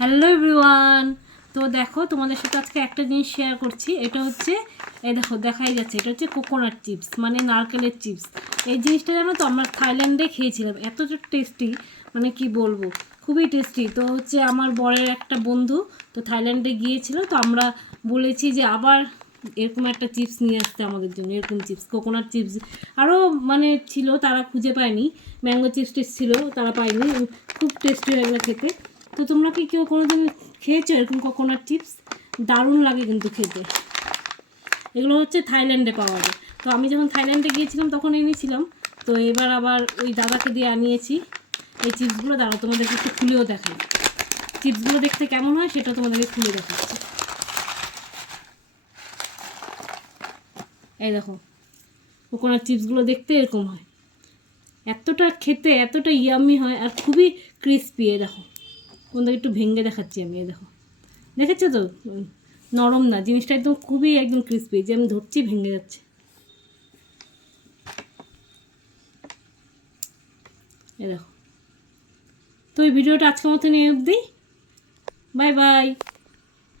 Hello everyone. তো দেখো তোমাদের সাথে আজকে একটা জিনিস শেয়ার করছি। এটা হচ্ছে এই দেখো দেখাই যাচ্ছে, এটা হচ্ছে কোকোনাট চিপস, মানে নারকেলের চিপস। এই জিনিসটা জানো তো আমরা থাইল্যান্ডে খেয়েছিলাম, এতটা টেস্টি, মানে কি বলবো, খুবই টেস্টি। তো হচ্ছে আমার বরের একটা বন্ধু তো থাইল্যান্ডে গিয়েছিল, তো আমরা বলেছি যে আবার এরকম একটা চিপস নিয়ে আসতে আমাদের জন্য, এরকম চিপস কোকোনাট চিপস। আরও মানে ছিল, তারা খুঁজে পায়নি, ম্যাঙ্গো চিপস টিপস ছিল, তারা পায়নি। খুব টেস্টি হয়ে গেলো খেতে। তো তোমরা কি কেউ কোনো দিন খেয়েছো এরকম কোকোনাট চিপস? দারুণ লাগে কিন্তু খেতে। এগুলো হচ্ছে থাইল্যান্ডে পাওয়া যায়। তো আমি যখন থাইল্যান্ডে গিয়েছিলাম তখন এনেছিলাম, তো এবার আবার ওই দাদাকে দিয়ে আনিয়েছি এই চিপসগুলো। দাঁড়াও তোমাদেরকে একটু খুলেও দেখাই চিপসগুলো দেখতে কেমন হয়, সেটা তোমাদেরকে খুলে দেখাচ্ছি। এই দেখো কোকোনাট চিপসগুলো দেখতে এরকম হয়, এতটা খেতে এতটা ইয়াম্মি হয়, আর খুবই ক্রিস্পি। এ দেখো তোমাদের একটু ভেঙে দেখাচ্ছি আমি। দেখো, দেখেছো তো, নরম না জিনিসটা, একদম খুবই একদম ক্রিস্পি, যে আমি ধরছি ভেঙে যাচ্ছে। এ দেখো। তো এই ভিডিওটা আজকের মতো নিয়ে অবধি, বাই বাই।